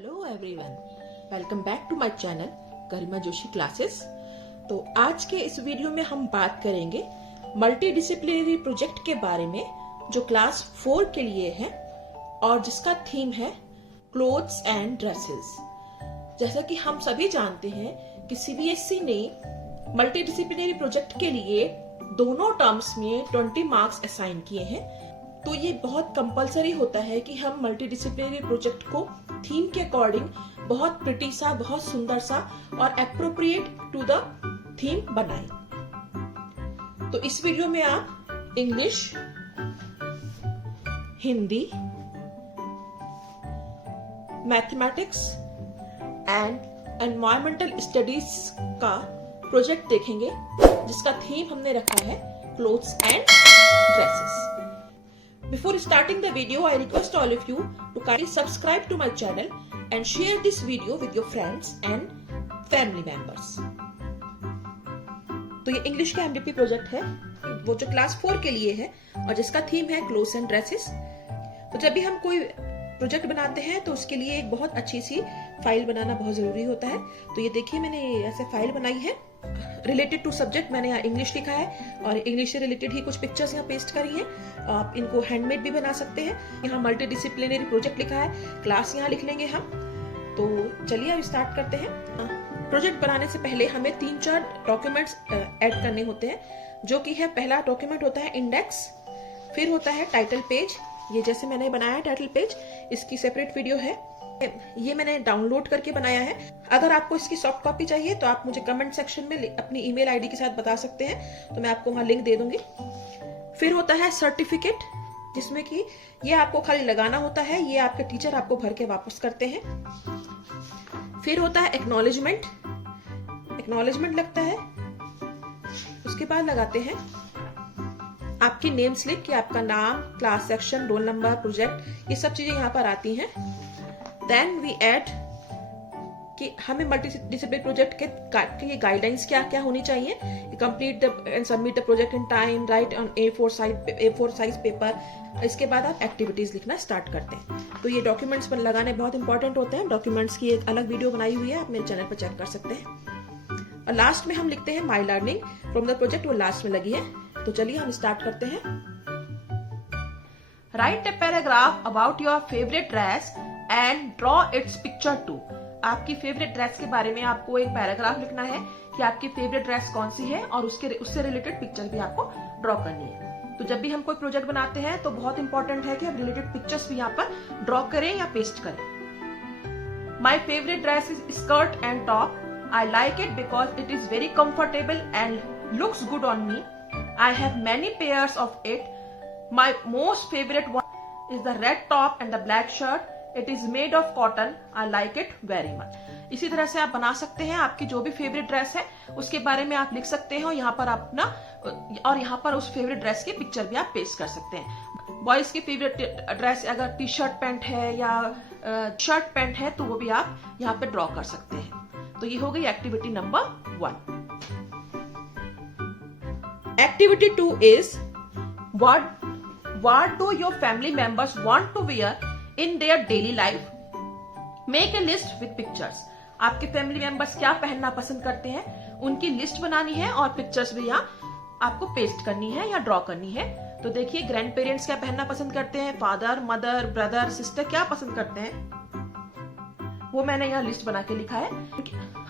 Hello everyone, welcome back to my channel Garima Joshi classes. तो आज के इस वीडियो में हम बात करेंगे मल्टी डिसिप्लिनरी प्रोजेक्ट के बारे में जो क्लास 4 के लिए है और जिसका थीम है क्लोथ्स एंड ड्रेसेस। जैसा कि हम सभी जानते हैं कि सीबीएसई ने मल्टी डिसिप्लिनरी प्रोजेक्ट के लिए दोनों टर्म्स में 20 मार्क्स असाइन किए हैं। तो ये बहुत कंपलसरी होता है कि हम मल्टी डिसिप्लिनरी प्रोजेक्ट को थीम के अकॉर्डिंग बहुत प्रिटी सा, बहुत सुंदर सा और एप्रोप्रिएट टू द थीम बनाएं। तो इस वीडियो में आप English, Hindi, mathematics and environmental studies का प्रोजेक्ट देखेंगे जिसका थीम हमने रखा है clothes and dresses. Before starting the video, I request all of you to kindly subscribe to my channel and share this video with your friends and family members. तो ये English का MDP project है, वो जो class 4 के लिए है और जिसका थीम है क्लोथ्स एंड ड्रेसेस। तो जब भी हम कोई प्रोजेक्ट बनाते हैं तो उसके लिए एक बहुत अच्छी सी फाइल बनाना बहुत जरूरी होता है। तो ये देखिए, मैंने ऐसे फाइल बनाई है रिलेटेड टू सब्जेक्ट। मैंने यहाँ इंग्लिश लिखा है और इंग्लिश से रिलेटेड ही कुछ पिक्चर्स यहाँ पेस्ट करी है। आप इनको हैंडमेड भी बना सकते हैं। यहाँ मल्टी डिसिप्लिनरी प्रोजेक्ट लिखा है, क्लास यहाँ लिख लेंगे हम। तो चलिए अब स्टार्ट करते हैं। प्रोजेक्ट बनाने से पहले हमें 3-4 डॉक्यूमेंट्स ऐड करने होते हैं, जो कि है पहला डॉक्यूमेंट होता है इंडेक्स, फिर होता है टाइटल पेज। ये जैसे मैंने बनाया है टाइटल पेज, इसकी सेपरेट वीडियो है, ये मैंने डाउनलोड करके बनाया है। अगर आपको इसकी सॉफ्ट कॉपी चाहिए तो आप मुझे कमेंट सेक्शन में अपनी ईमेल आईडी के साथ बता सकते हैं, तो मैं आपको वहां लिंक दे दूंगी। फिर होता है सर्टिफिकेट, जिसमें कि ये आपको खाली लगाना होता है, ये आपके टीचर आपको भर के वापस करते हैं। फिर होता है एक्नॉलेजमेंट, एक्नॉलेजमेंट लगता है। उसके बाद लगाते हैं आपकी नेम स्लिप, कि आपका नाम, class section, roll number, project, ये सब चीजें यहाँ पर आती हैं। देन वी ऐड कि हमें मल्टी डिसिप्लिनरी प्रोजेक्ट के गाइडलाइंस क्या क्या होनी चाहिए। Complete and submit the project in time, right on A4 size paper. इसके बाद आप एक्टिविटीज लिखना स्टार्ट करते हैं। तो ये डॉक्यूमेंट्स पर लगाने बहुत इंपॉर्टेंट होते हैं। डॉक्यूमेंट्स की एक अलग वीडियो बनाई हुई है, आप मेरे चैनल पर चेक कर सकते हैं। और लास्ट में हम लिखते हैं my learning from the project, वो लास्ट में लगी है। तो चलिए हम स्टार्ट करते हैं। Write a paragraph about your favourite dress and draw its picture too. आपकी फेवरेट ड्रेस के बारे में आपको एक पैराग्राफ लिखना है कि आपकी फेवरेट ड्रेस कौन सी है और उससे रिलेटेड पिक्चर भी आपको ड्रॉ करनी है। तो जब भी हम कोई प्रोजेक्ट बनाते हैं तो बहुत इंपॉर्टेंट है कि हम रिलेटेड पिक्चर्स भी यहाँ पर ड्रॉ करें या पेस्ट करें। My favourite dress is skirt and top. I like it because it is very comfortable and looks good on me. I have many pairs of it. My most favorite one is the red top and the black shirt. It is made of cotton. I like it very much. इसी तरह से आप बना सकते हैं। आपकी जो भी फेवरेट ड्रेस है उसके बारे में आप लिख सकते हैं और यहाँ पर अपना और यहाँ पर उस फेवरेट ड्रेस की पिक्चर भी आप पेस्ट कर सकते हैं। बॉयज की फेवरेट ड्रेस अगर टी शर्ट पैंट है या शर्ट पैंट है तो वो भी आप यहाँ पे ड्रॉ कर सकते हैं। तो ये हो गई activity number 1। Activity 2 is what do your family members want to wear in their daily life? Make a list with pictures. आपके फैमिली मेंबर्स क्या पहनना पसंद करते हैं, उनकी लिस्ट बनानी है और पिक्चर्स भी यहाँ आपको पेस्ट करनी है या ड्रॉ करनी है। तो देखिए, ग्रैंड पेरेंट्स क्या पहनना पसंद करते हैं, फादर, मदर, ब्रदर, सिस्टर क्या पसंद करते हैं, वो मैंने यहाँ लिस्ट बना के लिखा है।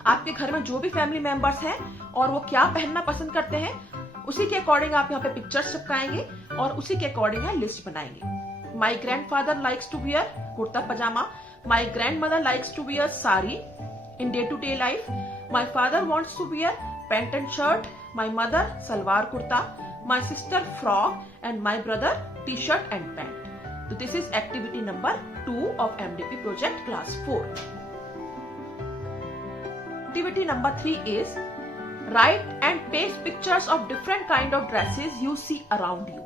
आपके घर में जो भी फैमिली मेंबर्स हैं और वो क्या पहनना पसंद करते हैं, उसी के अकॉर्डिंग आप यहाँ पे पिक्चर्स चिपकाएंगे और उसी के अकॉर्डिंग है लिस्ट बनाएंगे। My grandfather likes to wear kurta pyjama. My grandmother likes to wear sari in day to day life. My father wants to wear pant and shirt. My mother salwar kurta. My sister frock and my brother T shirt and pant. So this is activity number 2 of MDP project class 4. Activity number 3 is write and paste pictures of different kind of dresses you see around you.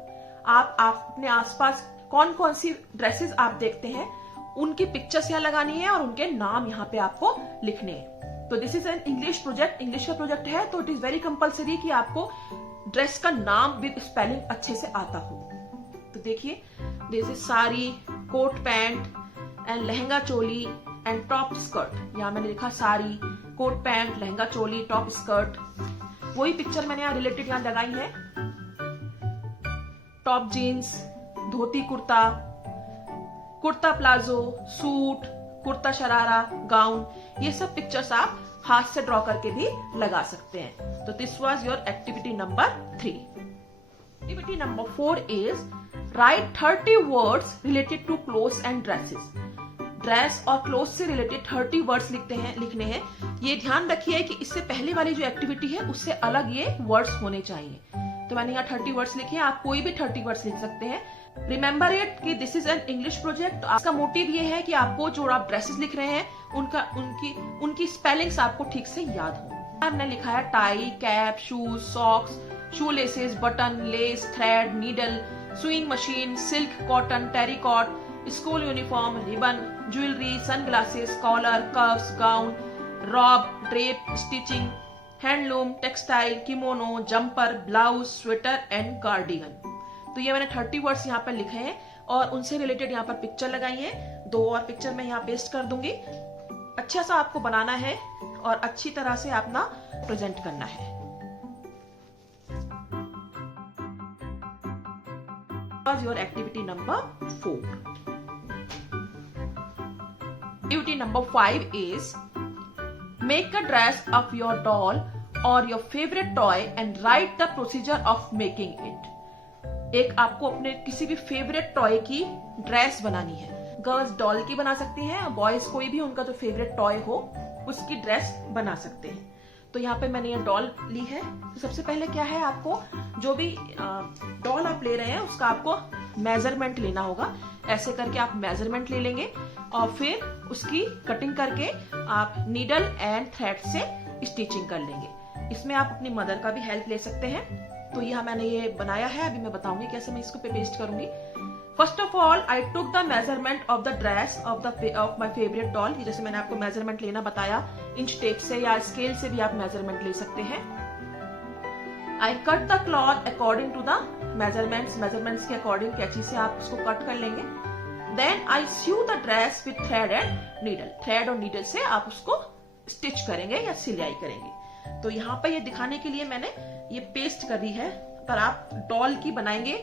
आप अपने आसपास कौन कौन सी dresses आप देखते हैं, उनकी pictures यहाँ लगानी है और उनके नाम यहाँ पे आपको लिखने हैं। तो this is an English project, English का प्रोजेक्ट है, तो इट इज वेरी कंपल्सरी कि आपको ड्रेस का नाम विद स्पेलिंग अच्छे से आता हो। तो देखिए, this is sari, coat pant and lehenga choli and top skirt. यहाँ मैंने लिखा sari, coat pant, lehenga choli, top skirt. वही पिक्चर मैंने यहाँ रिलेटेड यहाँ लगाई है। Top jeans, dhoti kurta, kurta palazzo, suit, kurta sharara, gown, ये सब पिक्चर्स आप हाथ से ड्रॉ करके भी लगा सकते हैं। तो this was your activity number 3। Activity number 4 is write 30 words related to clothes and dresses. Dress और क्लोथ से रिलेटेड 30 वर्ड्स लिखने हैं। ये ध्यान रखिए कि इससे पहले वाली जो एक्टिविटी है उससे अलग ये वर्ड्स होने चाहिए। तो मैंने यहाँ 30 वर्ड्स लिखे हैं, आप कोई भी 30 वर्ड्स लिख सकते हैं। रिमेंबर इट कि this is an English project. तो आपका मोटिव ये है कि आपको जो आप ड्रेसेस लिख रहे हैं उनकी स्पेलिंग्स आपको ठीक से याद हो। हमने लिखा है tie, cap, shoes, socks, shoe laces, button, lace, thread, needle, sewing machine, silk, cotton, terrycot, school uniform, ribbon, jewellery, sunglasses, collar, cuffs, gown, robe, drape, stitching, handloom, textile, kimono, jumper, blouse, sweater and cardigan. तो ये मैंने 30 words यहाँ पर लिखे हैं और उनसे related यहाँ पर पिक्चर लगाई है। 2 और पिक्चर मैं यहाँ पेस्ट कर दूंगी। अच्छा सा आपको बनाना है और अच्छी तरह से अपना प्रेजेंट करना है। Your activity number 4। Activity number 5 is make a dress of your doll or your favorite toy and write the procedure of making it. एक आपको अपने किसी भी फेवरेट टॉय की ड्रेस बनानी है। गर्ल्स डॉल की बना सकती हैं, बॉयज कोई भी उनका जो फेवरेट टॉय हो उसकी ड्रेस बना सकते हैं। तो यहाँ पे मैंने ये डॉल ली है। तो सबसे पहले क्या है, आपको जो भी डॉल आप ले रहे हैं उसका आपको मेजरमेंट लेना होगा। ऐसे करके आप मेजरमेंट ले लेंगे और फिर उसकी कटिंग करके आप नीडल एंड थ्रेड से स्टिचिंग कर लेंगे। इसमें आप अपनी मदर का भी हेल्प ले सकते हैं। तो यहाँ मैंने ये बनाया है, अभी मैं बताऊंगी कैसे मैं इसको पे पेस्ट करूंगी। First of all I took the measurement of the dress of my favourite doll. जैसे मैंने आपको मेजरमेंट लेना बताया, इंच टेप से या स्केल से भी आप मेजरमेंट ले सकते हैं। I cut the cloth according to the measurements के अकॉर्डिंग कैंची से आप उसको कट कर लेंगे। Then I sew the dress with thread and needle. Thread और नीडल से आप उसको स्टिच करेंगे या सिलाई करेंगे। तो यहाँ पर ये दिखाने के लिए मैंने ये पेस्ट कर दी है, पर आप डॉल की बनाएंगे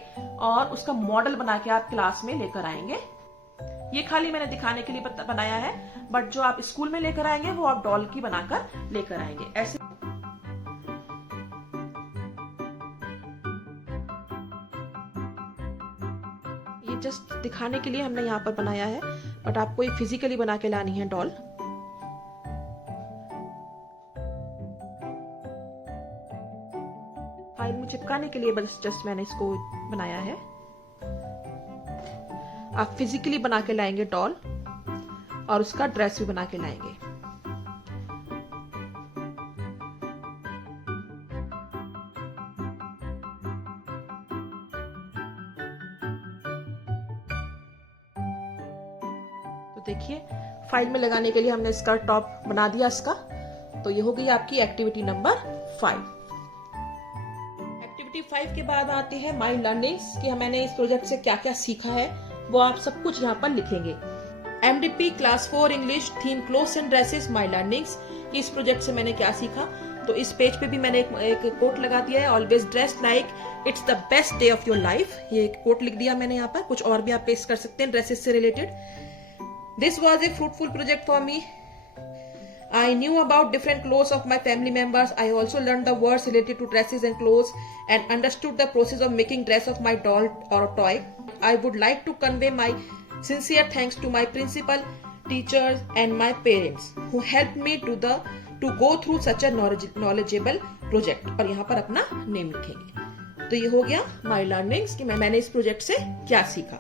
और उसका मॉडल बना के आप क्लास में लेकर आएंगे। ये खाली मैंने दिखाने के लिए बनाया है, बट जो आप स्कूल में लेकर आएंगे वो आप डॉल की बनाकर लेकर आएंगे। ऐसे ये जस्ट दिखाने के लिए हमने यहाँ पर बनाया है, बट आपको ये फिजिकली बना के लानी है डॉल। फाइल में चिपकाने के लिए बस जस्ट मैंने इसको बनाया है। आप फिजिकली बना के लाएंगे डॉल और उसका ड्रेस भी बना के लाएंगे। तो देखिए फाइल में लगाने के लिए हमने इसका टॉप बना दिया इसका। तो ये हो गई आपकी एक्टिविटी नंबर 5। एक्टिविटी 5 के बाद आते हैं माई लर्निंग्स कि मैंने इस प्रोजेक्ट से क्या क्या सीखा है, वो आप सब कुछ यहाँ पर लिखेंगे। MDP class 4 English theme clothes and dresses my learnings. इस प्रोजेक्ट से मैंने क्या सीखा, तो इस पेज पे भी मैंने एक कोट लगा दिया है, always dress like it's the best day of your life. ये एक कोट लिख दिया मैंने यहाँ पर। कुछ और भी आप पेस्ट कर सकते हैं ड्रेसेस से related. This was a fruitful project for me. I knew about different clothes of my family members. I also learned the words related to dresses and clothes and understood the process of making dress of my doll or toy. I would like to convey my sincere thanks to my principal, teachers and my parents who helped me to go through such a knowledgeable project. और यहाँ पर अपना name लिखेंगे। तो ये हो गया my learnings कि मैंने इस प्रोजेक्ट से क्या सीखा।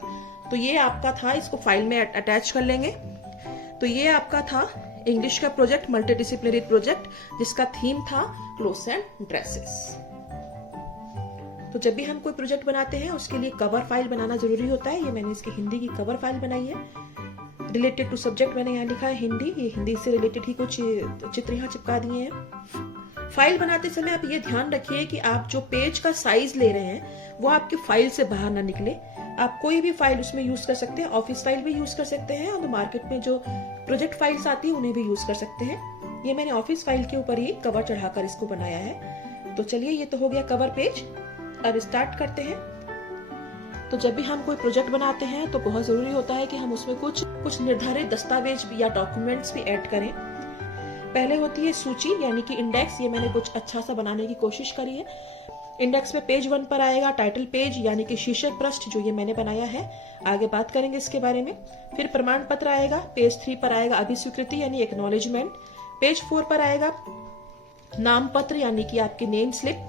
तो ये आपका था, इसको फाइल में अटैच कर लेंगे। तो ये आपका था इंग्लिश का प्रोजेक्ट, मल्टीडिसिप्लिनरी प्रोजेक्ट, जिसका थीम था क्लोथ्स एंड ड्रेसेस। तो जब भी हम कोई प्रोजेक्ट बनाते हैं उसके लिए कवर फाइल बनाना जरूरी होता है। ये मैंने इसकी हिंदी की कवर फाइल बनाई है। रिलेटेड टू सब्जेक्ट मैंने यहाँ लिखा है हिंदी। ये हिंदी से रिलेटेड ही कुछ चित्र यहाँ चिपका दिए हैं। फाइल बनाते समय आप ये ध्यान रखिए कि आप जो पेज का साइज ले रहे हैं वो आपके फाइल से बाहर ना निकले। आप कोई भी फाइल उसमें यूज कर सकते हैं, ऑफिस फाइल भी यूज कर सकते हैं और मार्केट में जो प्रोजेक्ट फाइल्स आती है उन्हें भी यूज कर सकते हैं। ये मैंने ऑफिस फाइल के ऊपर ही कवर चढ़ाकर इसको बनाया है। तो चलिए, ये तो हो गया कवर पेज। अब स्टार्ट करते हैं। तो जब भी हम कोई प्रोजेक्ट बनाते हैं तो बहुत जरूरी होता है कि हम उसमें कुछ निर्धारित दस्तावेज या डॉक्यूमेंट्स भी ऐड करें। पहले होती है सूची यानी कि इंडेक्स। ये मैंने कुछ अच्छा सा बनाने की कोशिश करी है। इंडेक्स में पेज 1 पर आएगा टाइटल पेज यानी कि शीर्षक पृष्ठ, जो ये मैंने बनाया है। आगे बात करेंगे इसके बारे में। फिर प्रमाण पत्र आएगा। पेज 3 पर आएगा अभिस्वीकृति यानी एक्नॉलेजमेंट। पेज 4 पर आएगा नाम पत्र यानी कि आपकी नेम स्लिप।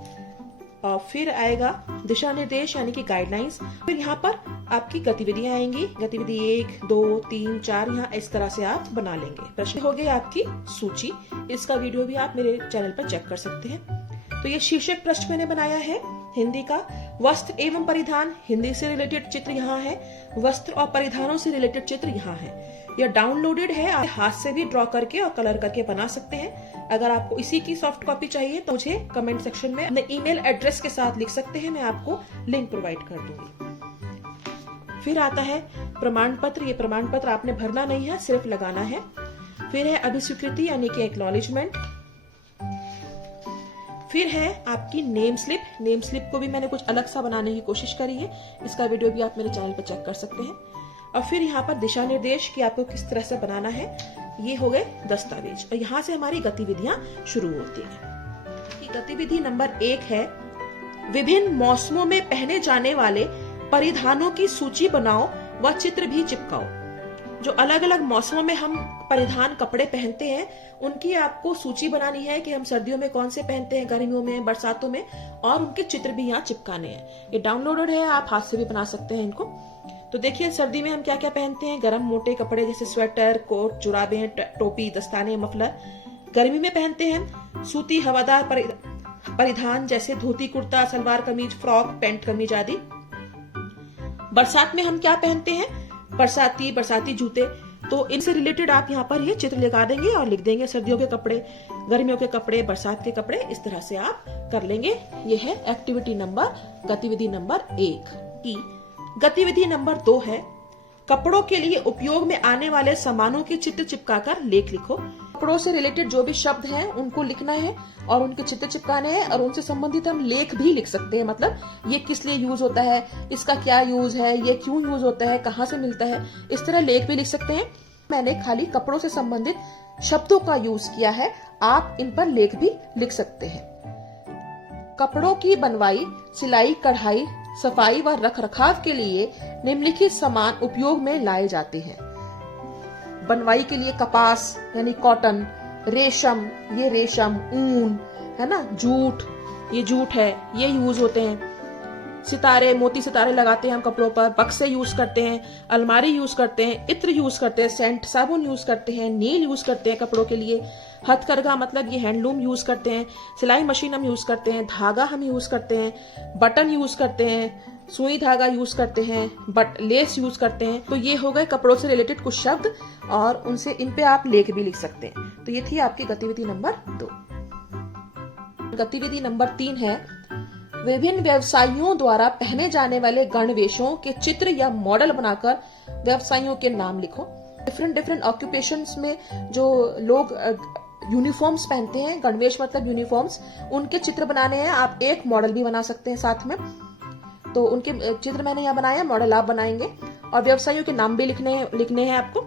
और फिर आएगा दिशा निर्देश यानी कि गाइडलाइंस। फिर यहाँ पर आपकी गतिविधियां आएंगी। गतिविधि 1, 2, 3, 4, यहाँ इस तरह से आप बना लेंगे। प्रश्न हो गई आपकी सूची। इसका वीडियो भी आप मेरे चैनल पर चेक कर सकते हैं। तो ये शीर्षक पृष्ठ मैंने बनाया है हिंदी का। वस्त्र एवं परिधान, हिंदी से रिलेटेड चित्र यहाँ है। वस्त्र और परिधानों से रिलेटेड चित्र यहाँ है। यह डाउनलोडेड है, आप हाथ से भी ड्रॉ करके और कलर करके बना सकते हैं। अगर आपको इसी की सॉफ्ट कॉपी चाहिए तो मुझे कमेंट सेक्शन में अपने ईमेल एड्रेस के साथ लिख सकते हैं, मैं आपको लिंक प्रोवाइड कर दूंगी। फिर आता है प्रमाण पत्र। ये प्रमाण पत्र आपने भरना नहीं है, सिर्फ लगाना है। फिर है अभिस्वीकृति यानी कि एक्नॉलेजमेंट। फिर है आपकी नेम स्लिप। नेम स्लिप को भी मैंने कुछ अलग सा बनाने की कोशिश करी है। इसका वीडियो भी आप मेरे चैनल पर चेक कर सकते हैं। और फिर यहाँ पर दिशा निर्देश कि आपको किस तरह से बनाना है। ये हो गए दस्तावेज। और यहाँ से हमारी गतिविधियां शुरू होती हैं। गतिविधि नंबर 1 है विभिन्न मौसमों में पहने जाने वाले परिधानों की सूची बनाओ व चित्र भी चिपकाओ। जो अलग अलग मौसमों में हम परिधान कपड़े पहनते हैं उनकी आपको सूची बनानी है कि हम सर्दियों में कौन से पहनते हैं, गर्मियों में, बरसातों में, और उनके चित्र भी यहाँ चिपकाने हैं। ये डाउनलोडेड है, आप हाथ से भी बना सकते हैं इनको। तो देखिए, सर्दी में हम क्या क्या पहनते हैं। गर्म मोटे कपड़े जैसे स्वेटर, कोट, जुराबें, टोपी, दस्ताने, मफलर। गर्मी में पहनते हैं सूती हवादार परिधान जैसे धोती, कुर्ता, सलवार कमीज, फ्रॉक, पैंट कमीज आदि। बरसात में हम क्या पहनते हैं, बरसाती जूते। तो इनसे रिलेटेड आप यहाँ पर ये चित्र लगा देंगे और लिख देंगे सर्दियों के कपड़े, गर्मियों के कपड़े, बरसात के कपड़े। इस तरह से आप कर लेंगे। ये है एक्टिविटी नंबर, गतिविधि नंबर 1 की। गतिविधि नंबर 2 है कपड़ों के लिए उपयोग में आने वाले सामानों के चित्र चिपकाकर लेख लिखो। कपड़ों से रिलेटेड जो भी शब्द हैं उनको लिखना है और उनके चित्र चिपकाने हैं, और उनसे संबंधित हम लेख भी लिख सकते हैं। मतलब ये किस लिए यूज होता है, इसका क्या यूज है, ये क्यों यूज होता है, कहाँ से मिलता है, इस तरह लेख भी लिख सकते हैं। मैंने खाली कपड़ों से संबंधित शब्दों का यूज किया है, आप इन पर लेख भी लिख सकते हैं। कपड़ों की बनवाई, सिलाई, कढ़ाई, सफाई व रखरखाव के लिए निम्नलिखित सामान उपयोग में लाए जाते हैं। बनवाई के लिए कपास यानी कॉटन, रेशम, ये रेशम, ऊन है ना, जूट, ये जूट है, ये यूज होते हैं। सितारे, मोती सितारे लगाते हैं हम कपड़ों पर। बक्से यूज करते हैं, अलमारी यूज करते हैं, इत्र यूज करते हैं, सेंट साबुन यूज करते हैं, नील यूज करते हैं कपड़ों के लिए। हथकरघा मतलब ये हैंडलूम यूज करते हैं। सिलाई मशीन हम यूज करते हैं। धागा हम यूज करते हैं। बटन यूज करते हैं। सुई धागा यूज करते हैं। लेस यूज करते हैं। तो ये हो गए कपड़ों से रिलेटेड कुछ शब्द, और उनसे इन पे आप लेख भी लिख सकते हैं। तो ये थी आपकी गतिविधि नंबर 2। गतिविधि नंबर 3 है विभिन्न व्यवसायियों द्वारा पहने जाने वाले गणवेशों के चित्र या मॉडल बनाकर व्यवसायियों के नाम लिखो। डिफरेंट ऑक्यूपेशंस में जो लोग यूनिफॉर्म्स पहनते हैं, गणवेश मतलब यूनिफॉर्म्स, उनके चित्र बनाने हैं। आप एक मॉडल भी बना सकते हैं साथ में। तो उनके चित्र मैंने यहाँ बनाया, मॉडल आप बनाएंगे। और व्यवसायियों के नाम भी लिखने हैं आपको।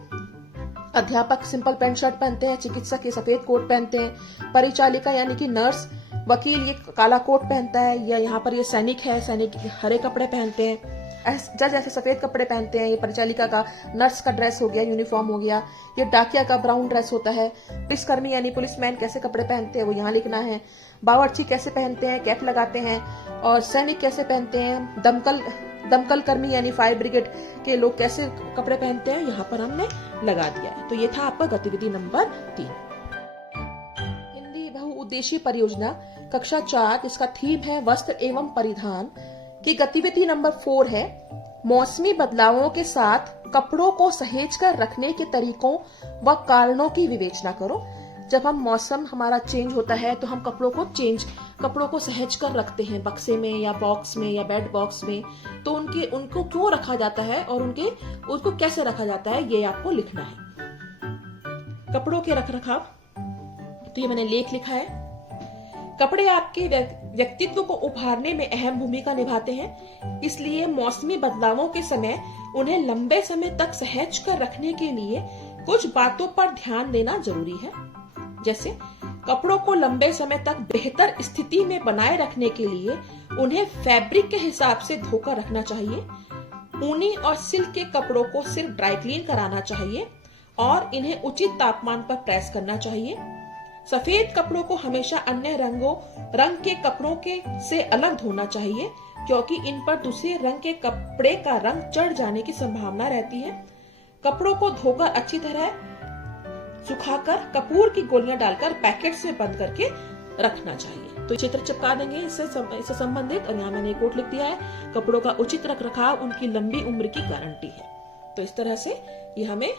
अध्यापक सिंपल पैंट शर्ट पहनते हैं। चिकित्सक ये सफेद कोट पहनते हैं। परिचालिका यानी कि नर्स, वकील ये काला कोट पहनता है, या यहाँ पर ये सैनिक है, सैनिक हरे कपड़े पहनते हैं। जज ऐसे सफेद कपड़े पहनते हैं। ये परिचालिका का, नर्स का ड्रेस हो गया, यूनिफॉर्म हो गया। ये डाकिया का ब्राउन ड्रेस होता है। पुलिसकर्मी यानी पुलिसमैन कैसे कपड़े पहनते हैं वो यहाँ लिखना है। बावर्ची कैसे पहनते हैं, कैप लगाते हैं। और सैनिक कैसे पहनते हैं। दमकल कर्मी यानी फायर ब्रिगेड के लोग कैसे कपड़े पहनते हैं, यहाँ पर हमने लगा दिया है। तो ये था आपका गतिविधि नंबर 3। हिंदी बहुउद्देशीय परियोजना कक्षा 4, जिसका थीम है वस्त्र एवं परिधान, की गतिविधि नंबर 4 है मौसमी बदलावों के साथ कपड़ों को सहेजकर रखने के तरीकों व कारणों की विवेचना करो। जब हम मौसम हमारा चेंज होता है तो हम कपड़ों को चेंज कपड़ों को सहज कर रखते हैं बक्से में या बॉक्स में या बेड बॉक्स में, तो उनको क्यों रखा जाता है और उनको कैसे रखा जाता है, ये आपको लिखना है। कपड़ों के रख रखाव, तो ये मैंने लेख लिखा है। कपड़े आपके व्यक्तित्व को उभारने में अहम भूमिका निभाते हैं, इसलिए मौसमी बदलावों के समय उन्हें लंबे समय तक सहज कर रखने के लिए कुछ बातों पर ध्यान देना जरूरी है। जैसे कपड़ों को लंबे समय तक बेहतर स्थिति में बनाए रखने के लिए उन्हें फैब्रिक के हिसाब से धोकर रखना चाहिए। ऊनी और सिल्क के कपड़ों को सिर्फ ड्राई क्लीन कराना चाहिए और इन्हें उचित तापमान पर प्रेस करना चाहिए। सफेद कपड़ों को हमेशा अन्य रंग के कपड़ों से अलग धोना चाहिए, क्योंकि इन पर दूसरे रंग के कपड़े का रंग चढ़ जाने की संभावना रहती है। कपड़ों को धोकर अच्छी तरह सुखाकर कपूर की गोलियां डालकर पैकेट्स में बंद करके रखना चाहिए। तो चित्र चिपका देंगे इससे संबंधित, और यहाँ मैंने एक कोट लिख दिया है, कपड़ों का उचित रख रखाव उनकी लंबी उम्र की गारंटी है। तो इस तरह से ये हमें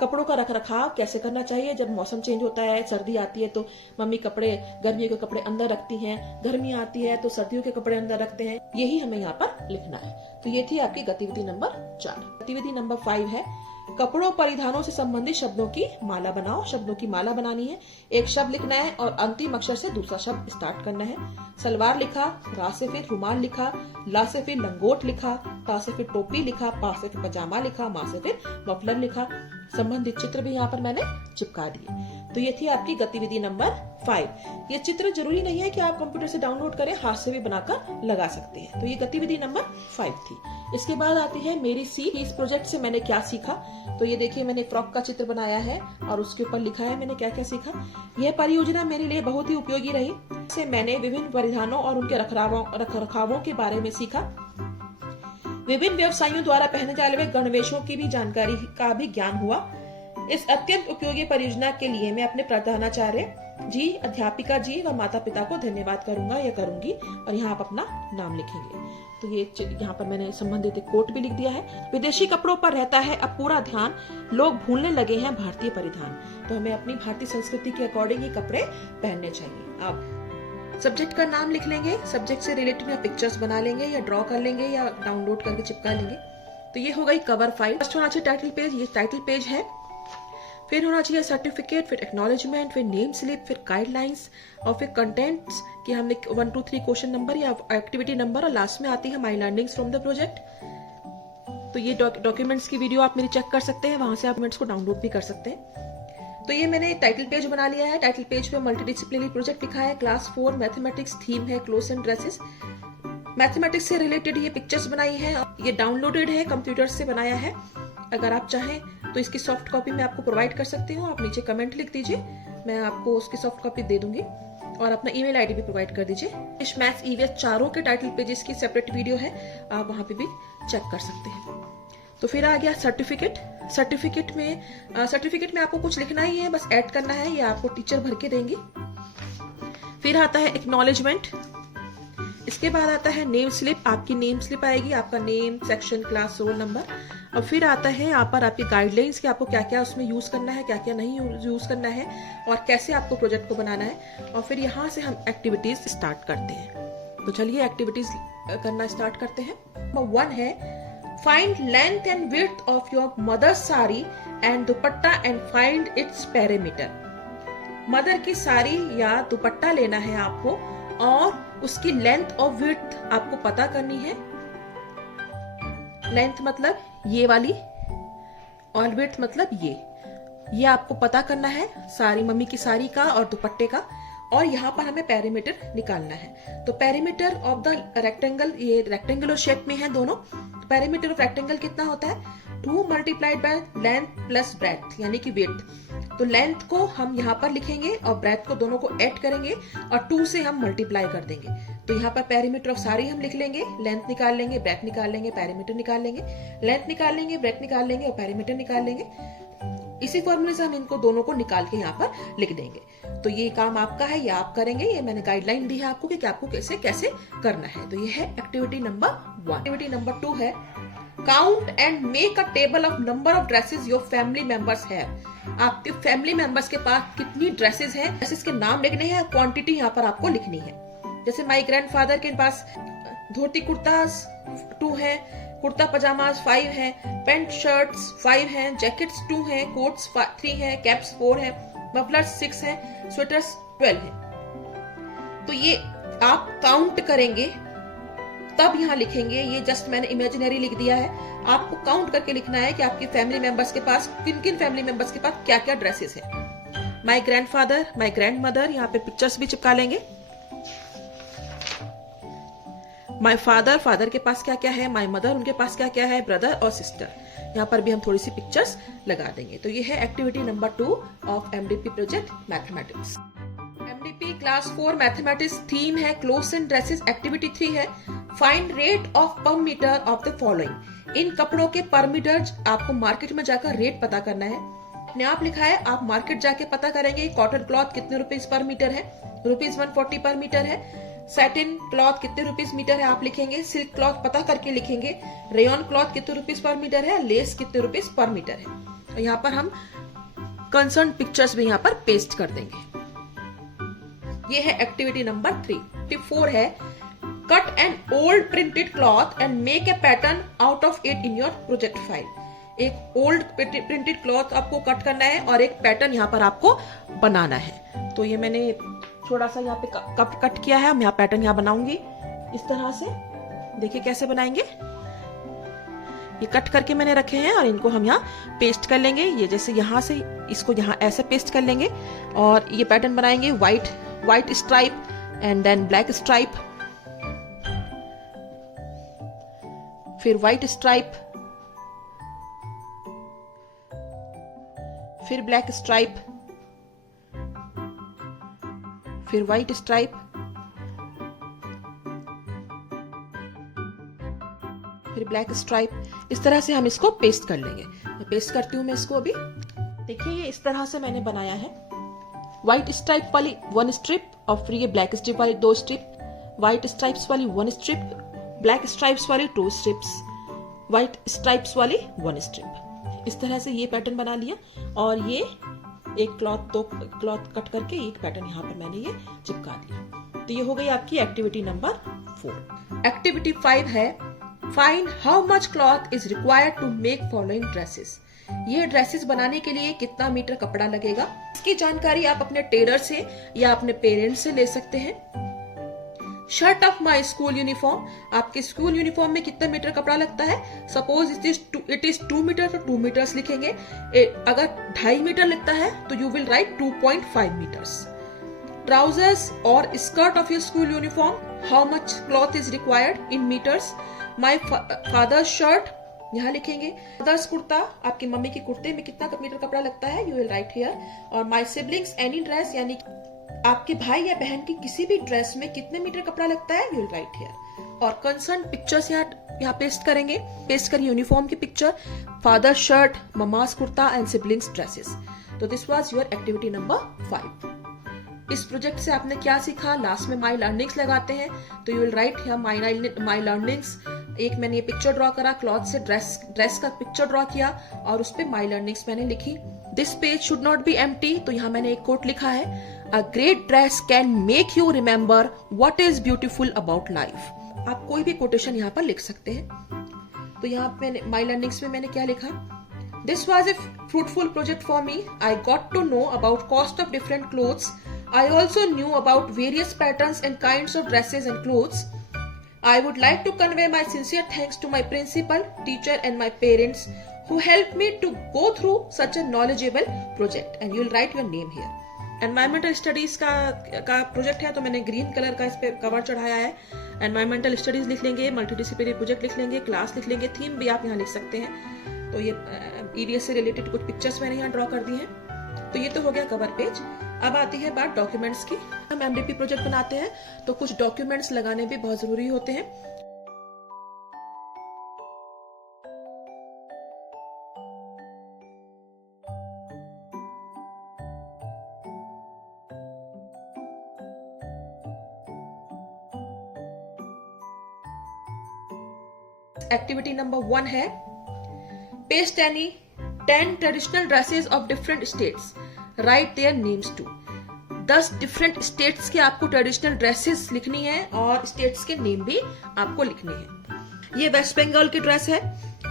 कपड़ों का रख रखाव कैसे करना चाहिए। जब मौसम चेंज होता है, सर्दी आती है तो मम्मी गर्मियों के कपड़े अंदर रखती हैं, गर्मी आती है तो सर्दियों के कपड़े अंदर रखते हैं, यही हमें यहाँ पर लिखना है। तो ये थी आपकी गतिविधि नंबर 4। गतिविधि नंबर 5 है कपड़ों परिधानों से संबंधित शब्दों की माला बनाओ। शब्दों की माला बनानी है, एक शब्द लिखना है और अंतिम अक्षर से दूसरा शब्द स्टार्ट करना है। सलवार लिखा, रा से फिर रुमाल लिखा, ला से फिर लंगोट लिखा, ता से फिर टोपी लिखा, पा से फिर पजामा लिखा, मा से फिर मफलर लिखा। संबंधित चित्र भी यहाँ पर मैंने चिपका दिए। तो ये थी आपकी गतिविधि नंबर 5। ये चित्र जरूरी नहीं है कि आप कंप्यूटर से डाउनलोड करें, हाथ से भी बनाकर लगा सकते हैं। तो ये गतिविधि नंबर 5 थी। इसके बाद आती है मेरी सीख। इस प्रोजेक्ट से मैंने क्या सीखा, तो ये देखिए मैंने फ्रॉक का चित्र बनाया है और उसके ऊपर लिखा है मैंने क्या क्या सीखा। यह परियोजना मेरे लिए बहुत ही उपयोगी रही। इससे मैंने विभिन्न परिधानों और उनके रखरखावों के बारे में सीखा। विभिन्न व्यवसायियों द्वारा पहने जाने वाले गणवेशों की भी जानकारी का भी ज्ञान हुआ। इस अत्यंत उपयोगी परियोजना के लिए मैं अपने प्रधानाचार्य जी, अध्यापिका जी व माता पिता को धन्यवाद करूंगा या करूंगी, और यहाँ आप अपना नाम लिखेंगे। तो ये यहाँ पर मैंने संबंधित एक कोट भी लिख दिया है। विदेशी कपड़ों पर रहता है अब पूरा ध्यान, लोग भूलने लगे हैं भारतीय परिधान। तो हमें अपनी भारतीय संस्कृति के अकॉर्डिंग ही कपड़े पहनने चाहिए। आप सब्जेक्ट का नाम लिख लेंगे, सब्जेक्ट से रिलेटेड या पिक्चर्स बना लेंगे या ड्रॉ कर लेंगे या डाउनलोड करके चिपका लेंगे। तो ये हो गई कवर फाइल। फर्स्ट होना चाहिए टाइटल पेज, ये टाइटल पेज है। फिर होना चाहिए सर्टिफिकेट, फिर एक्नॉलेजमेंट, फिर नेम स्लिप, फिर गाइडलाइंस और फिर कंटेंट्स कि हमने 1 2 3 क्वेश्चन नंबर या एक्टिविटी नंबर, और लास्ट में आती है my learnings from the project. तो ये डॉक्यूमेंट्स की वीडियो आप मेरी चेक कर सकते हैं, वहां से आप डॉक्यूमेंट्स को डाउनलोड भी कर सकते हैं। तो ये मैंने टाइटल पेज बना लिया है। टाइटल पेज पे मल्टीडिसिप्लिनरी प्रोजेक्ट लिखा है, क्लास 4 मैथमेटिक्स, थीम है क्लोथ्स एंड ड्रेसेस। मैथमेटिक्स से रिलेटेड ये पिक्चर्स बनाई है, ये डाउनलोडेड है, कंप्यूटर से बनाया है। अगर आप चाहें तो इसकी सॉफ्ट कॉपी मैं आपको प्रोवाइड कर सकती हूँ। आप नीचे कमेंट लिख दीजिए, मैं आपको उसकी सॉफ्ट कॉपी दे दूंगी, और अपना ईमेल आईडी भी प्रोवाइड कर दीजिए। इस मैथ्स ईवीएस चारों के टाइटल पेजेस की सेपरेट वीडियो है, आप वहां पे भी चेक कर सकते हैं। तो फिर आ गया सर्टिफिकेट। सर्टिफिकेट में आपको कुछ लिखना ही है, बस ऐड करना है, ये आपको टीचर भर के देंगे। फिर आता है एक्नॉलेजमेंट। इसके बाद आता है नेम स्लिप। आपकी नेम स्लिप आएगी, आपका name, section, class, roll number. और फिर आता है यहाँ पर आपकी गाइडलाइंस कि आपको क्या क्या उसमें यूज करना है, क्या क्या नहीं यूज करना है, और कैसे आपको प्रोजेक्ट को बनाना है। और फिर यहाँ से हम एक्टिविटीज स्टार्ट करते हैं। तो चलिए एक्टिविटीज करना स्टार्ट करते हैं। नंबर 1 है find length and width of your mother's sari and dupatta and find its perimeter. Mother की साड़ी या दुपट्टा लेना है आपको, और उसकी लेंथ और विड्थ आपको पता करनी है। लेंथ मतलब ये वाली, और विड्थ मतलब ये आपको पता करना है सारी मम्मी की साड़ी का और दुपट्टे का। और यहाँ पर हमें पेरीमीटर निकालना है। तो पेरीमीटर ऑफ द रेक्टेंगल, ये रेक्टेंगुलर शेप में है दोनों। पेरीमीटर ऑफ रेक्टेंगल कितना होता है, 2 multiplied by length plus breadth यानी कि विड्थ। तो लेंथ को हम यहाँ पर लिखेंगे और ब्रेथ को दोनों को ऐड करेंगे और 2 से हम मल्टीप्लाई कर देंगे। तो यहाँ पर पेरीमीटर ऑफ सारी हम लिख लेंगे, लेंथ निकाल लेंगे, ब्रेथ निकाल लेंगे, पेरीमीटर निकाल लेंगे, लेंथ निकाल लेंगे, ब्रेथ निकाल लेंगे और पेरीमीटर निकाल लेंगे। इसी फॉर्मूले से हम इनको दोनों को निकाल के यहाँ पर लिख देंगे। तो ये काम आपका है, ये आप करेंगे। ये मैंने गाइडलाइन दी है आपको कि आपको कैसे कैसे करना है। तो ये है एक्टिविटी नंबर 1। एक्टिविटी नंबर 2 है count and make a table of number of dresses your family members have. आपके फैमिली मेंबर्स के पास कितनी ड्रेसेस हैं, ड्रेसेस के नाम लिखने हैं, क्वांटिटी यहाँ पर आपको लिखनी है। जैसे माय ग्रैंडफादर के पास धोती कुर्ता 2 है, कुर्ता पजामास 5 है, पैंट शर्ट्स 5 हैं, जैकेट्स 2 हैं, कोट्स 3 हैं, कैप्स 4 हैं, मफलर्स 6 हैं, स्वेटर्स 12 हैं। तो ये आप काउंट करेंगे तब यहाँ लिखेंगे। ये जस्ट मैंने इमेजिनरी लिख दिया है, आपको काउंट करके लिखना है कि आपके फैमिली मेंबर्स के पास किन किन फैमिली मेंबर्स के पास क्या क्या ड्रेसेस है। माय ग्रैंडफादर, माय ग्रैंडमदर, यहाँ पे पिक्चर्स भी चिपका लेंगे। माय फादर, फादर के पास क्या क्या है, माय मदर, उनके पास क्या क्या है, ब्रदर और सिस्टर, यहाँ पर भी हम थोड़ी सी पिक्चर्स लगा देंगे। तो ये है activity number 2 of MDP project mathematics. MDP class 4 mathematics theme है क्लोथ्स एंड ड्रेसेस। एक्टिविटी 3 है फाइंड रेट ऑफ पर मीटर ऑफ द फॉलोइंग। इन कपड़ों के पर मीटर आपको मार्केट में जाकर रेट पता करना है। अपने आप लिखा है, आप मार्केट जाके पता करेंगे कॉटन क्लॉथ कितने रुपीज पर मीटर है, ₹140 पर मीटर है। सैटिन क्लॉथ कितने रुपीज मीटर है आप लिखेंगे। सिल्क क्लॉथ पता करके लिखेंगे। रेयन क्लॉथ कितने रुपीज पर मीटर है, लेस कितने रुपीज पर मीटर है। तो यहाँ पर हम कंसर्न पिक्चर्स भी यहाँ पर पेस्ट कर देंगे। ये है एक्टिविटी नंबर 3। टिप 4 है cut an old printed cloth and make a pattern out of it in your project file. एक ओल्ड प्रिंटेड क्लॉथ आपको कट करना है और एक पैटर्न यहाँ पर आपको बनाना है। तो ये मैंने थोड़ा सा यहाँ पे कट किया है, मैं यहाँ पैटर्न यहाँ बनाऊंगी इस तरह से। देखिए कैसे बनाएंगे, ये कट करके मैंने रखे हैं और इनको हम यहाँ पेस्ट कर लेंगे। ये जैसे यहाँ से इसको यहाँ ऐसे पेस्ट कर लेंगे और ये पैटर्न बनाएंगे white stripe and then black stripe, फिर व्हाइट स्ट्राइप, फिर ब्लैक स्ट्राइप, फिर व्हाइट स्ट्राइप, फिर ब्लैक स्ट्राइप। इस तरह से हम इसको पेस्ट कर लेंगे। मैं पेस्ट करती हूँ मैं इसको अभी। देखिए ये इस तरह से मैंने बनाया है। व्हाइट स्ट्राइप वाली 1 स्ट्रिप और फिर ये ब्लैक स्ट्रिप वाली 2 स्ट्रिप, व्हाइट स्ट्राइप्स वाली 1 स्ट्रिप, ब्लैक स्ट्राइप्स वाली 2 स्ट्रिप्स, व्हाइट स्ट्राइप्स वाली 1 स्ट्रिप। इस तरह से ये पैटर्न बना लिया और ये एक दो क्लॉथ कट करके एक पैटर्न यहाँ पर मैंने ये चिपका दिया। तो ये हो गई आपकी एक्टिविटी नंबर 4। एक्टिविटी 5 है find how much cloth is required to make following dresses. ये ड्रेसेस बनाने के लिए कितना मीटर कपड़ा लगेगा, इसकी जानकारी आप अपने टेलर से या अपने पेरेंट्स से ले सकते हैं। Shirt of my school uniform, आपके स्कूल यूनिफॉर्म में कितना मीटर कपड़ा लगता है। सपोज इट इज 2 मीटर तो 2 मीटर्स लिखेंगे। अगर 2.5 मीटर लगता है तो you will write 2.5 metres. Trousers और skirt of your school uniform, how much cloth is required in metres. My father's shirt यहाँ लिखेंगे। फादर्स कुर्ता, आपकी मम्मी के कुर्ते में कितना मीटर कपड़ा लगता है, यू विल राइट हियर। और माई सिबलिंग्स एनी ड्रेस, यानी आपके भाई या बहन की किसी भी ड्रेस में कितने मीटर कपड़ा लगता है, यू विल राइट हियर। और कंसर्न पिक्चर्स यहाँ पेस्ट करेंगे। पेस्ट करिए यूनिफॉर्म की picture, father shirt, mama's kurta and siblings dresses. तो this was your activity number 5। इस प्रोजेक्ट से आपने क्या सीखा, लास्ट में माई लर्निंग्स लगाते हैं तो you will write here my learnings. एक मैंने ये पिक्चर ड्रॉ करा, क्लॉथ से ड्रेस का पिक्चर ड्रॉ किया और उस पे माई लर्निंग्स मैंने लिखी। This page should not be empty, तो यहाँ मैंने एक कोट लिखा है, a great dress can make you remember what is beautiful about life. आप कोई भी कोटेशन यहाँ पर लिख सकते हैं। तो यहाँ मैंने माई लर्निंग्स में मैंने क्या लिखा, this was a fruitful project for me. I got to know about cost of different clothes. I also knew about various patterns and kinds of dresses and clothes. I would like to convey my sincere thanks to my principal, teacher and my parents who helped me to go through such a knowledgeable project. And you will write your name here. Environmental studies का project है तो मैंने green colour का इस पे cover चढ़ाया है। Environmental studies लिख लेंगे, मल्टीडिसिप्लिनरी प्रोजेक्ट लिख लेंगे, क्लास लिख लेंगे, थीम भी आप यहाँ लिख सकते हैं। तो ये ईवीएस से रिलेटेड कुछ पिक्चर्स मैंने यहाँ ड्रॉ कर दी हैं। तो ये तो हो गया कवर पेज। अब आती है बात डॉक्यूमेंट्स की। हम एमडीपी प्रोजेक्ट बनाते हैं तो कुछ डॉक्यूमेंट्स लगाने भी बहुत जरूरी होते हैं। एक्टिविटी नंबर 1 है paste any 10 traditional dresses of different states, write their names too. 10 different states के आपको ट्रेडिशनल ड्रेसेस लिखनी है और स्टेट्स के नेम भी आपको लिखने हैं। ये वेस्ट बंगाल की ड्रेस है,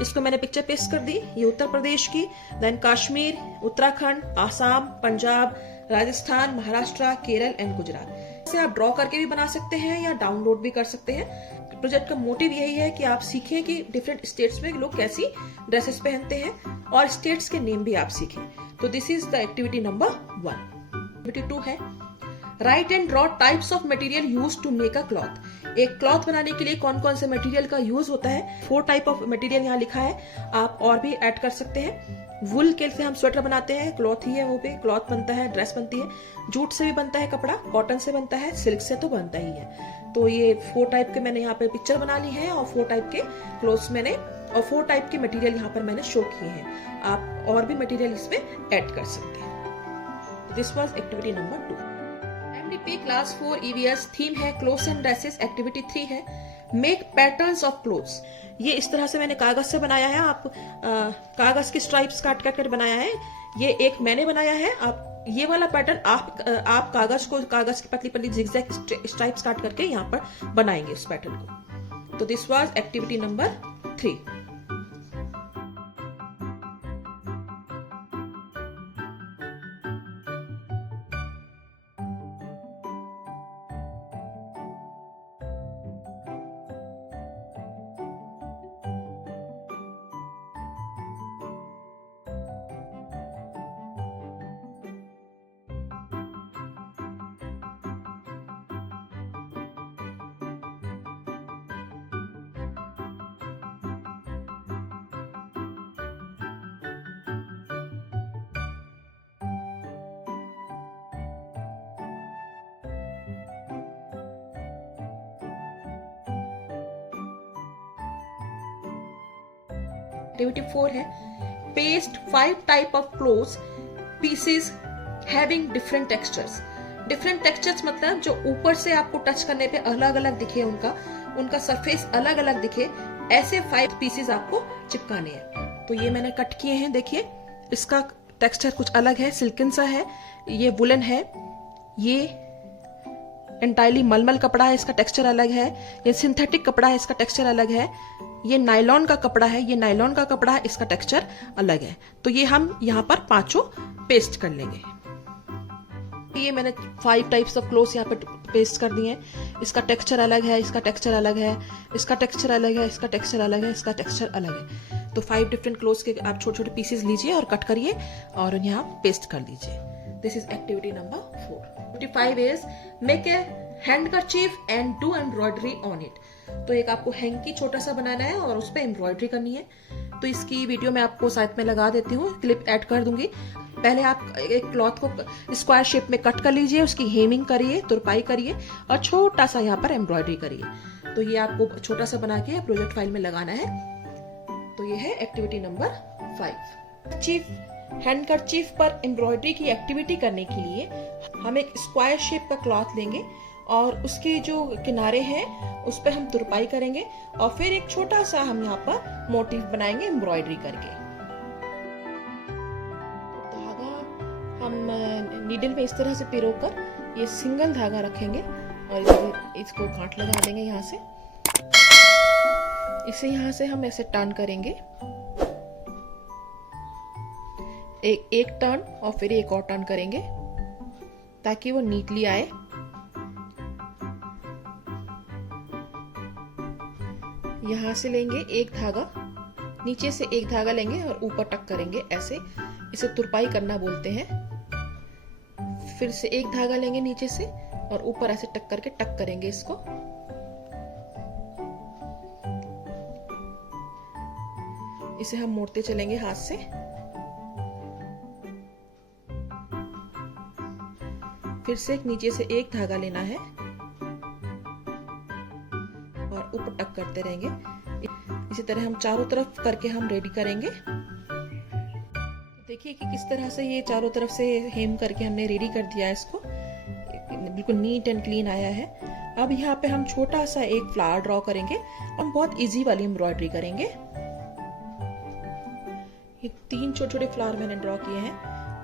इसको मैंने पिक्चर पेस्ट कर दी। ये उत्तर प्रदेश की, देन कश्मीर, उत्तराखंड, आसाम, पंजाब, राजस्थान, महाराष्ट्र, केरल एंड गुजरात। इसे आप ड्रॉ करके भी बना सकते हैं या डाउनलोड भी कर सकते हैं। प्रोजेक्ट का मोटिव यही है कि आप सीखें कि डिफरेंट स्टेट्स में लोग कैसी ड्रेसेस पहनते हैं और स्टेट्स के नेम भी आप सीखें। तो this is the activity number 1। Activity 2 है write and draw types of material use to make a cloth. एक क्लॉथ बनाने के लिए कौन कौन से मटेरियल का यूज होता है। 4 टाइप ऑफ मटेरियल यहाँ लिखा है, आप और भी ऐड कर सकते हैं। वुल के से हम स्वेटर बनाते हैं, क्लॉथ ही है वो भी, क्लॉथ बनता है, ड्रेस बनती है। जूट से भी बनता है कपड़ा, कॉटन से बनता है, सिल्क से तो बनता ही है। तो ये 4 टाइप के मैंने यहाँ पे पिक्चर बना ली है और 4 टाइप के क्लॉथ्स मैंने और 4 टाइप के मटेरियल यहाँ पर मैंने शो किए हैं। आप और भी मटेरियल इसमें ऐड कर सकते हैं। This was activity number 2। MDP class 4 EVS theme है क्लोथ्स एंड ड्रेसेस। एक्टिविटी 3 है मेक पैटर्न्स ऑफ क्लोथ्स। ये इस तरह से मैंने कागज से बनाया है, आप कागज की स्ट्राइप्स काट कर बनाया है। ये एक मैंने बनाया है, आप ये वाला पैटर्न आप कागज की पतली पतली जिगजैग स्ट्राइप्स काट करके यहाँ पर बनाएंगे उस पैटर्न को। तो this was activity number 3। Activity 4 है paste 5 type of clothes pieces having different textures. Different textures मतलब जो ऊपर से आपको टच करने पे अलग अलग दिखे, उनका सरफेस अलग अलग दिखे, ऐसे 5 पीसेस आपको चिपकाने हैं। तो ये मैंने कट किए हैं, देखिए इसका टेक्सचर कुछ अलग है, सिल्कन सा है, ये वुलन है, ये एंटायरली मलमल कपड़ा है, इसका टेक्सचर अलग है, ये सिंथेटिक कपड़ा है, इसका टेक्सचर अलग है, ये नायलॉन का कपड़ा है, ये नायलॉन का कपड़ा है, इसका टेक्सचर अलग है। तो ये हम यहाँ पर 5 पेस्ट कर लेंगे। ये मैंने 5 टाइप्स ऑफ क्लोथ्स यहाँ पे पेस्ट कर दिए हैं। इसका टेक्सचर अलग है, इसका टेक्सचर अलग है, इसका टेक्सचर अलग है, इसका टेक्सचर अलग है, इसका टेक्सचर अलग है। तो 5 डिफरेंट क्लोथ्स के आप छोटे छोटे पीसेस लीजिए और कट करिए और यहाँ पेस्ट कर लीजिए। This is activity number 4। Activity 5 is make a handkerchief and do embroidery on it. तो एक आपको हैंकी छोटा सा बनाना है और उस पर एम्ब्रॉयडरी करनी है। तो इसकी वीडियो मैं आपको साइड में लगा देती हूँ, क्लिप ऐड कर दूंगी। पहले आप एक क्लॉथ को स्क्वायर शेप में कट कर लीजिए, उसकी हेमिंग करिए, तुरपाई करिए और छोटा सा यहाँ पर एम्ब्रॉयडरी करिए। तो ये आपको छोटा सा बना के प्रोजेक्ट फाइल में लगाना है। तो ये है एक्टिविटी नंबर 5। हैंडकरचीफ पर एम्ब्रॉयडरी की एक्टिविटी करने के लिए हम एक स्क्वायर शेप का क्लॉथ लेंगे और उसके जो किनारे हैं उस पर हम तुरपाई करेंगे और फिर एक छोटा सा हम यहाँ पर मोटिव बनाएंगे एम्ब्रॉयडरी करके। धागा हम नीडल में इस तरह से पिरोकर ये सिंगल धागा रखेंगे और इसको गांठ लगा देंगे यहाँ से। इसे यहाँ से हम ऐसे टर्न करेंगे, एक टर्न और फिर एक और टर्न करेंगे ताकि वो नीटली आए। यहाँ से लेंगे एक धागा, नीचे से एक धागा लेंगे और ऊपर टक करेंगे ऐसे, इसे तुरपाई करना बोलते हैं। फिर से एक धागा लेंगे नीचे से और ऊपर ऐसे टक करके टक करेंगे इसको। इसे हम मोड़ते चलेंगे हाथ से। फिर से एक नीचे से एक धागा लेना है और ऊपर टक करते रहेंगे। इसी तरह हम चारों तरफ करके हम रेडी करेंगे। देखिए कि किस तरह से ये चारों तरफ से हेम करके हमने रेडी कर दिया है इसको, बिल्कुल नीट एंड क्लीन आया है। अब यहाँ पे हम छोटा सा एक फ्लावर ड्रॉ करेंगे। हम बहुत इजी वाली एम्ब्रॉयडरी करेंगे। ये 3 छोटे छोटे फ्लावर मैंने ड्रॉ किए हैं।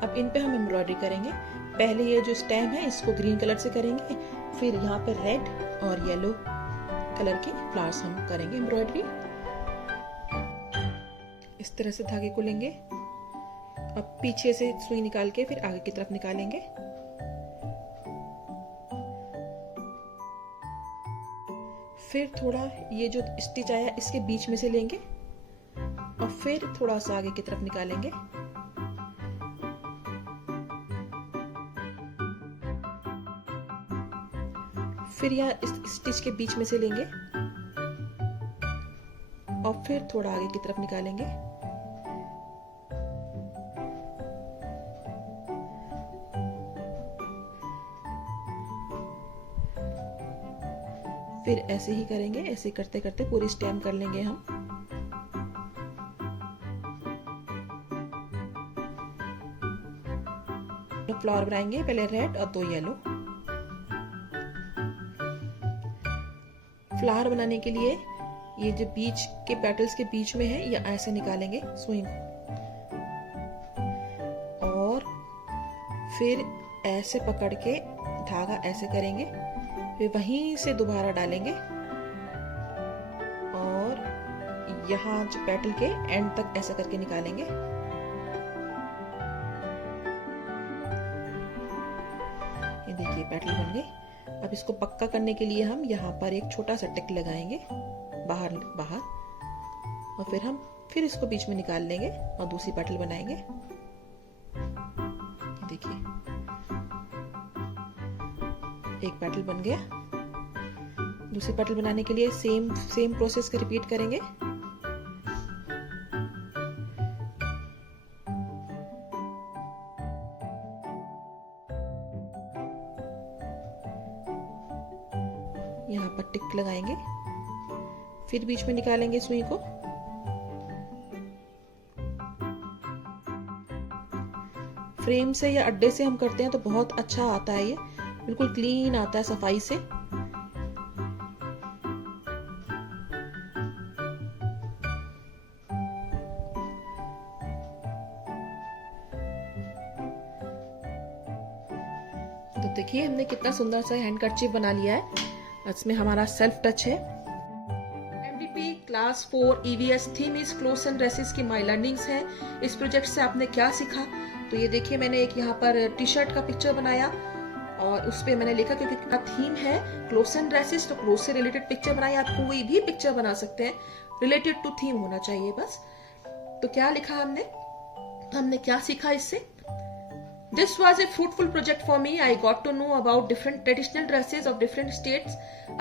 अब इन पे हम एम्ब्रॉयडरी करेंगे। पहले ये जो स्टेम है इसको ग्रीन कलर से करेंगे, फिर यहाँ पे रेड और येलो कलर के फ्लावर्स हम करेंगे एम्ब्रॉयडरी। इस तरह से धागे को लेंगे। अब पीछे से सुई निकाल के फिर आगे की तरफ निकालेंगे। फिर थोड़ा ये जो स्टिच आया इसके बीच में से लेंगे और फिर थोड़ा सा आगे की तरफ निकालेंगे। फिर यह इस स्टिच के बीच में से लेंगे और फिर थोड़ा आगे की तरफ निकालेंगे। फिर ऐसे ही करेंगे। ऐसे करते करते पूरी स्टेम कर लेंगे हम। फ्लावर बनाएंगे, पहले रेड और 2 येलो। फ्लावर बनाने के लिए ये जो बीच के पेटल्स के बीच में है, ये ऐसे निकालेंगे सुई और फिर ऐसे पकड़ के धागा ऐसे करेंगे, फिर वहीं से दोबारा डालेंगे और यहाँ जो पेटल के एंड तक ऐसा करके निकालेंगे। ये देखिए पेटल बन गए। अब इसको पक्का करने के लिए हम यहाँ पर एक छोटा सा टिक लगाएंगे बाहर बाहर और फिर हम फिर इसको बीच में निकाल लेंगे और दूसरी पेटल बनाएंगे। देखिए एक पेटल बन गया। दूसरी पेटल बनाने के लिए सेम प्रोसेस को रिपीट करेंगे। यहाँ पर टिक लगाएंगे, फिर बीच में निकालेंगे सुई को। फ्रेम से या अड्डे से हम करते हैं तो बहुत अच्छा आता है, ये बिल्कुल क्लीन आता है सफाई से। तो देखिए हमने कितना सुंदर सा हैंडकरचीफ बना लिया है। इसमें हमारा सेल्फ टच है। MDP class 4 EVS theme is clothes and dresses की माई लर्निंग्स है। इस प्रोजेक्ट से आपने क्या सीखा? तो ये देखिए मैंने एक यहाँ पर टी शर्ट का पिक्चर बनाया और उस पे मैंने लिखा क्योंकि थीम है क्लोथ्स एंड ड्रेसेस, तो क्लोथ से रिलेटेड पिक्चर बनाया। आप कोई भी पिक्चर बना सकते हैं, रिलेटेड टू थीम होना चाहिए बस। तो क्या लिखा हमने क्या सीखा इससे? This was a fruitful project for me. I got to know about different traditional dresses of different states.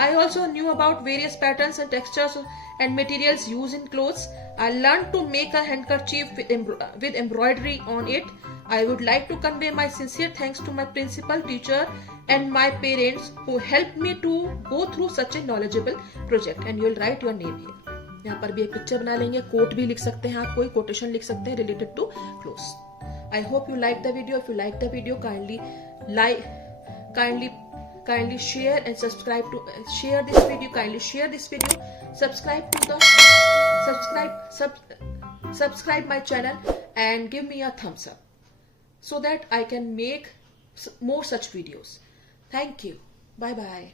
I also knew about various patterns and textures and materials used in clothes. I learned to make a handkerchief with embroidery on it. I would like to convey my sincere thanks to my principal, teacher and my parents who helped me to go through such a knowledgeable project. And you'll write your name here. यहाँ पर भी एक picture बना लेंगे, coat भी लिख सकते हैं, आप कोई कोटेशन लिख सकते हैं related to clothes. I hope you like the video. If you like the video, kindly share and subscribe to share this video. Kindly share this video. Subscribe my channel and give me a thumbs up so that I can make more such videos. Thank you. Bye bye.